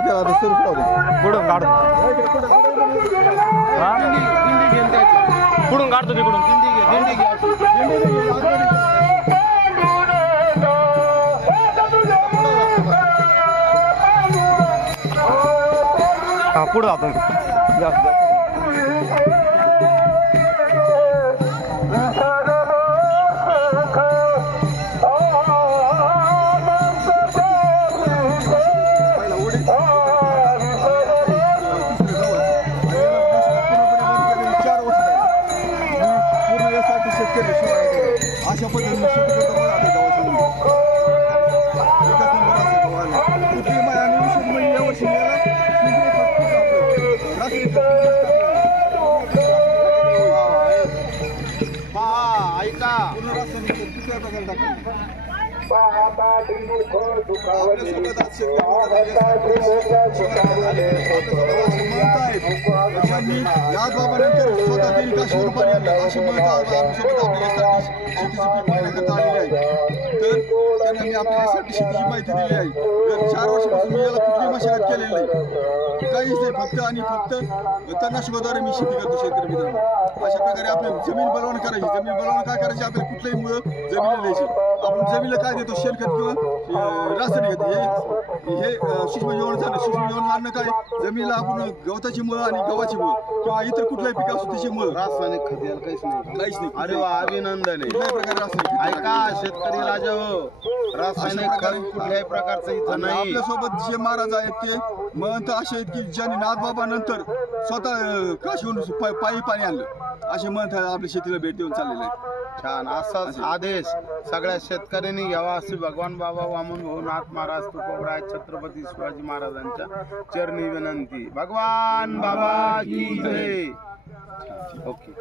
पुढून काढतो पुढून काढतो तिकडून हा पुढं आपण अशा पद्धतीने शेती करतो बघा आपल्या गावाची मुली एकच नंबर असं गावाला कुठली माया आणि औषध म्हणजे यावर्षी मिळाला ऐका दुसऱ्या प्रकारे टाकतो याच बाबानंतर स्वतः 3 काशी रुपये अशी म्हणत आमच्यासोबत आपल्या शेतीची पीक पाहण्याकरता आलेली आहे तर त्यांना मी आपल्यासाठी शेतीची माहिती दिली आहे तर 4 वर्षापासून मी याला कुठली मशागत केलेली नाही काहीच नाही फक्त आणि फक्त तणनाशकाद्वारे मी शेती करतो शेतकरी मित्रांनो अशा प्रकारे आपली जमीन बलवान करायची जमीन बलवान काय करायची आपल्याला कुठल्याही मुळे जमिनीला द्यायची आपण जमिनीला काय देतो शेणखत किंवा रासायनिक खत हे सूक्ष्मजीवाणू झालं सूक्ष्मजीवाणू काय जमिनीला आपण गवताची मुळं आणि गव्हाची मुळं किंवा इतर कुठल्याही पिका असतो त्याची मुळं रासायनिक खत याला काहीच नाही अरे वा अभिनंदन कुठल्याही प्रकारे रासायनिक ऐका शेतकरी राजा हो रासायनिक खत कुठल्याही प्रकारचं इथं नाही आपल्यासोबत जे महाराज आहेत ते म्हणत असे आहेत की ज्यांनी नाथबाबा नंतर स्वतः काशीहून पायी पाणी आणलं असे म्हणत आपल्या शेतीला भेट देऊन चाललेले आहेत छान असाच आदेश सगळ्या शेतकऱ्यांनी घ्यावा असे भगवान बाबा वामन भाऊ नाथ महाराज तुकोबराय छत्रपती शिवाजी महाराजांच्या चरणी विनंती भगवान बाबा की जय ओके